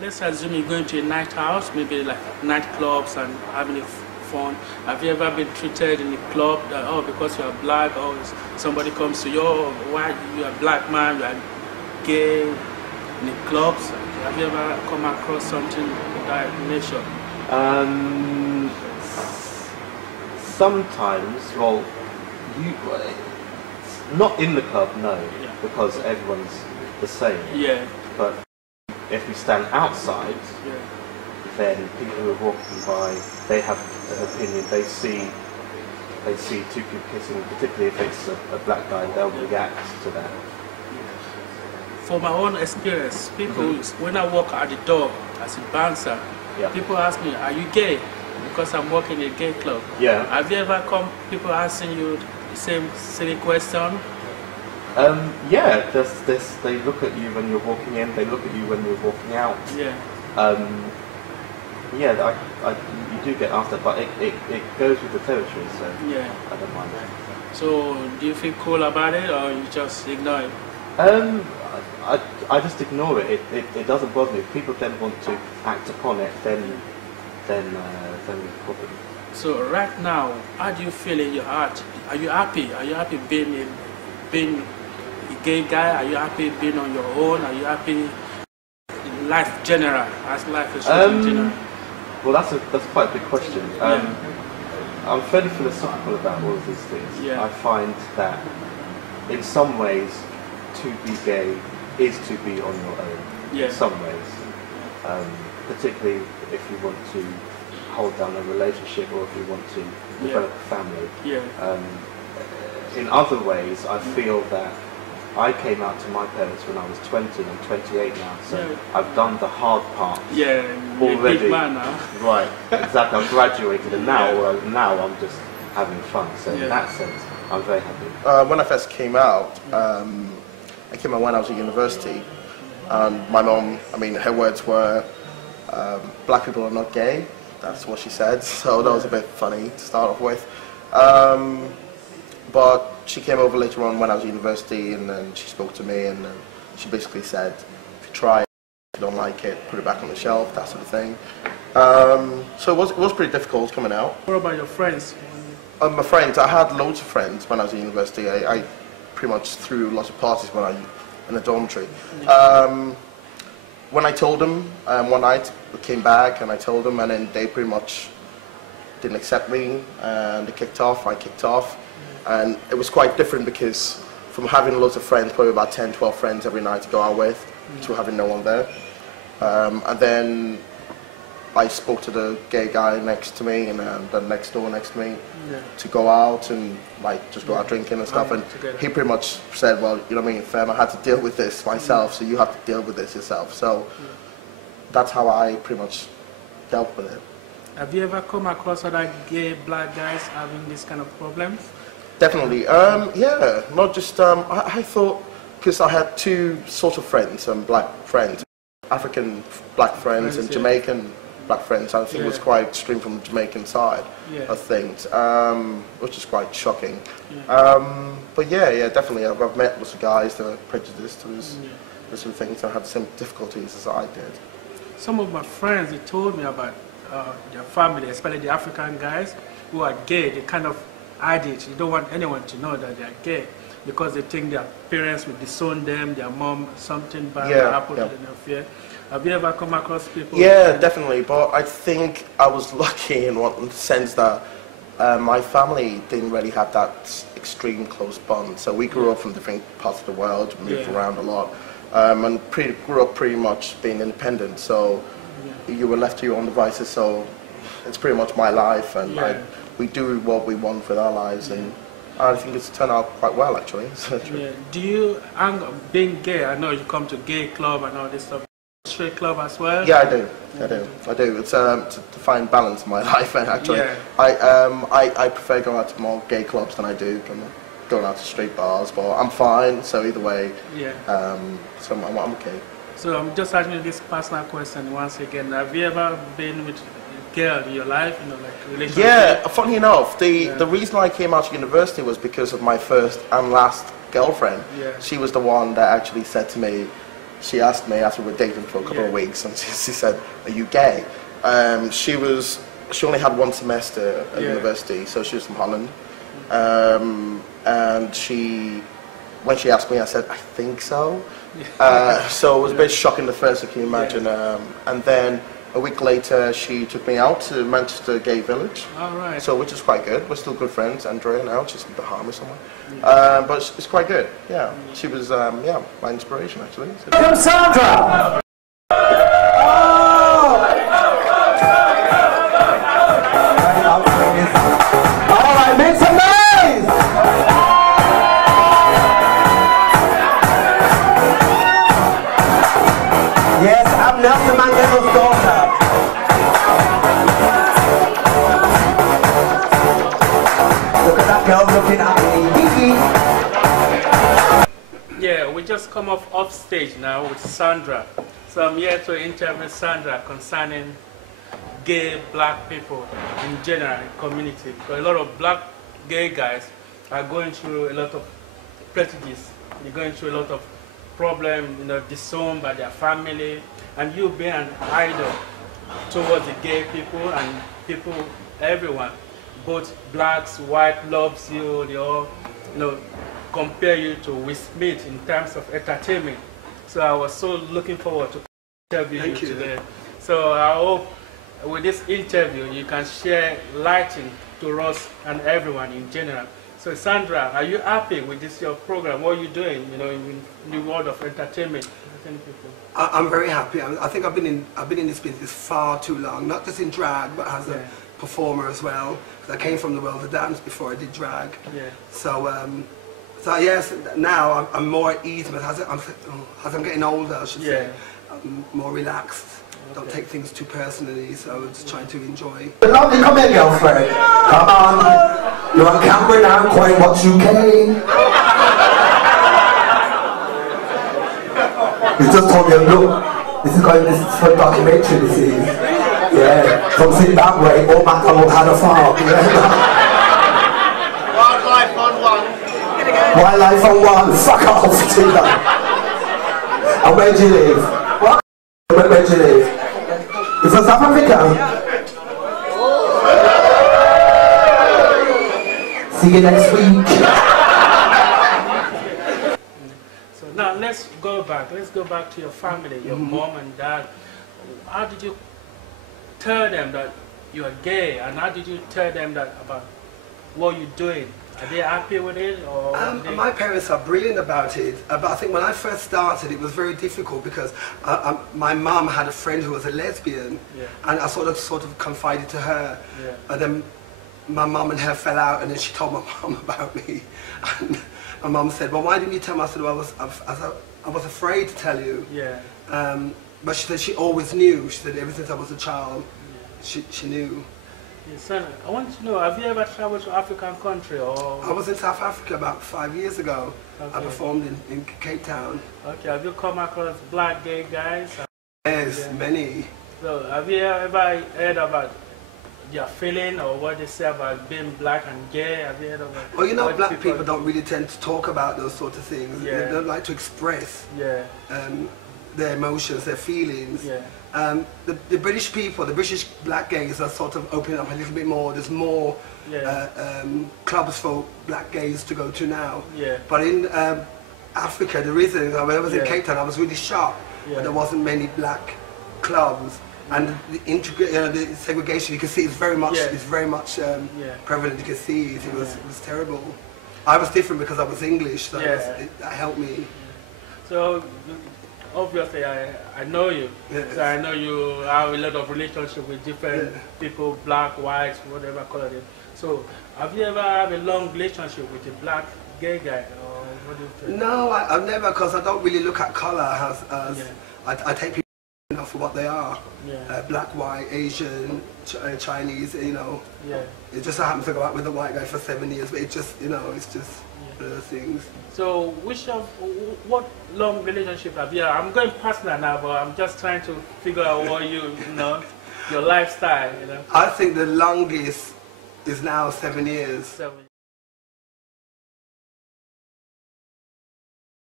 Let's assume you're going to a night house, maybe like nightclubs and having fun. Have you ever been treated in a club that, oh, because you are black, or somebody comes to you, oh, why you are a black man, you are gay in the clubs? Have you ever come across something of that nature? Sometimes, well, not in the club, no, Yeah. because everyone's the same. Yeah, But if we stand outside, yeah, then people who are walking by, they have an opinion. They see two people kissing, particularly if it's a black guy, they'll react to that. for my own experience, people, when I walk at the door as a bouncer, Yeah. people ask me, are you gay? Because I'm working in a gay club. Yeah. Have you ever come, people asking you the same silly question? Yeah, they look at you when you're walking in, they look at you when you're walking out. Yeah. Yeah, you do get asked that, but it goes with the territory, so Yeah. I don't mind that. So, do you feel cool about it, or you just ignore it? I just ignore it. It doesn't bother me. If people then want to act upon it, then we problem. So, right now, how do you feel in your heart? Are you happy? Are you happy being a gay guy? Are you happy being on your own? Are you happy in life general, as life is in general? Well, that's quite a big question. I'm fairly philosophical about all of these things. Yeah. I find that in some ways, to be gay is to be on your own. Yeah. In some ways, particularly if you want to hold down a relationship or if you want to develop a family. Yeah. In other ways, I feel that I came out to my parents when I was 20. I'm 28 now, so Yeah. I've done the hard part. Yeah, you're a already. big man now. Right, exactly. I've graduated, and now I'm just having fun. So in Yeah. that sense, I'm very happy. When I first came out, I came out when I was at university, and my mom, I mean, her words were, black people are not gay. That's what she said, so that was a bit funny to start off with. But she came over later on when I was at university, and then she spoke to me, and she basically said, if you try it, if you don't like it, put it back on the shelf, that sort of thing. So it was pretty difficult coming out. What about your friends? My friends, I had loads of friends when I was at university. I pretty much threw lots of parties when in the dormitory. When I told them, one night we came back and I told them, and then they pretty much didn't accept me, and they kicked off, I kicked off. And it was quite different because from having lots of friends, probably about 10, 12 friends every night to go out with, to having no one there. And then I spoke to the gay guy next to me and the next door next to me to go out and like just go out drinking and stuff. And he pretty much said, well, you know what I mean, fam, I had to deal with this myself, so you have to deal with this yourself. So that's how I pretty much dealt with it. Have you ever come across other gay black guys having this kind of problems? Definitely. Yeah, not just, I thought, because I had two sort of friends, black friends, African black friends and Jamaican black friends. I think it was quite extreme from the Jamaican side of things, which is quite shocking. But yeah, definitely. I've met lots of guys that are prejudiced towards those sort of things and had the same difficulties as I did. Some of my friends, they told me about their family, especially the African guys who are gay. They kind of hide it. They don't want anyone to know that they are gay because they think their parents will disown them, their mom, something bad will happen to them. Fear. Have you ever come across people? Yeah, definitely. But I think I was lucky in the sense that my family didn't really have that extreme close bond. So we grew up from different parts of the world, moved around a lot, and grew up pretty much being independent. So you were left to your own devices. So it's pretty much my life, and we do what we want with our lives, and I think it's turned out quite well, actually. Do you, being gay, I know you come to gay club and all this stuff, straight club as well? Yeah, I do. It's to find balance in my life, actually. I prefer going out to more gay clubs than I do going out to straight bars, but I'm fine, so either way, so I'm okay. So I'm just asking you this personal question once again. Have you ever been with a girl in your life, like relationship? Yeah, funny enough, the reason I came out to university was because of my first and last girlfriend. She was the one that actually said to me, she asked me after we were dating for a couple of weeks, and she said, "Are you gay?" She only had one semester at university, so she was from Holland. And when she asked me, I said, "I think so." So it was a bit shocking at first, can you imagine? And then a week later, she took me out to Manchester Gay Village. All right. So which is quite good. We're still good friends. Andrea now, she's in the Bahamas somewhere. But it's quite good. Yeah, she was my inspiration actually. From Sandra. Nelson Mandela's daughter. Look at that girl looking at me. Yeah, we just come off stage now with Sandra. So I'm here to interview Sandra concerning gay black people in general, in community. Because a lot of black gay guys are going through a lot of prejudice. They're going through a lot of problems, disowned by their family. And you being an idol towards the gay people and people, everyone, both blacks, white, loves you, they all, compare you to Will Smith in terms of entertainment. So I was so looking forward to interviewing you today. So I hope with this interview you can share lighting to us and everyone in general. So Sandra, are you happy with this your program? What are you doing, in the world of entertainment? People? I'm very happy. I think I've been in this business far too long, not just in drag, but as a performer as well. Because I came from the world of dance before I did drag. Yeah. So yes, now I'm more at ease, but as I'm getting older, I should say, I'm more relaxed. Don't take things too personally, so I'm just trying to enjoy. Lovely, come here, girlfriend. Come on. You're on camera now, quite what you came. You just told me, look, this is for documentary, this is. Yeah, from Zimbabwe, all McDonald had a farm. Wildlife on one. Wildlife on one, fuck off, Tina. And where do you live? What? Where do you live? You're from South Africa? See you next week. Now let's go back to your family, your mom and dad. How did you tell them that you are gay, and how did you tell them that about what you're doing? Are they happy with it? Or my parents are brilliant about it, but I think when I first started it was very difficult because my mum had a friend who was a lesbian, and I sort of confided to her, and then my mum and her fell out, and then she told my mum about me. And my mum said, "Well, why didn't you tell me?" I said, "Well, I was afraid to tell you." Yeah. But she said she always knew. She said ever since I was a child, she knew. Yes, son, I want to know, have you ever traveled to African country or? I was in South Africa about 5 years ago. Okay. I performed in Cape Town. Okay, have you come across black gay guys? Yes, many. So have you ever heard about their feeling or what they say about being black and gay? Have you heard about? Well, black people don't really tend to talk about those sort of things. Yeah. They don't like to express their emotions, their feelings. Yeah. The British people, the British black gays are sort of opening up a little bit more. There's more clubs for black gays to go to now. Yeah. But in Africa, there isn't. When I was in Cape Town, I was really shocked that there wasn't many black clubs. And the segregation, you can see, it's very much prevalent. You can see it was terrible. I was different because I was English, so that helped me. So obviously I know you. So I know you have a lot of relationship with different people, black, white, whatever color it is. So have you ever had a long relationship with a black gay guy? Or what do you think? No, I've never, because I don't really look at color as I take people for what they are. Black, white, Asian, Chinese, Yeah. It just so happens to go out with a white guy for 7 years, but it just, it's just one of those things. So what long relationship have you had? I'm going personal now, but I'm just trying to figure out what your lifestyle, I think the longest is now 7 years. 7 years.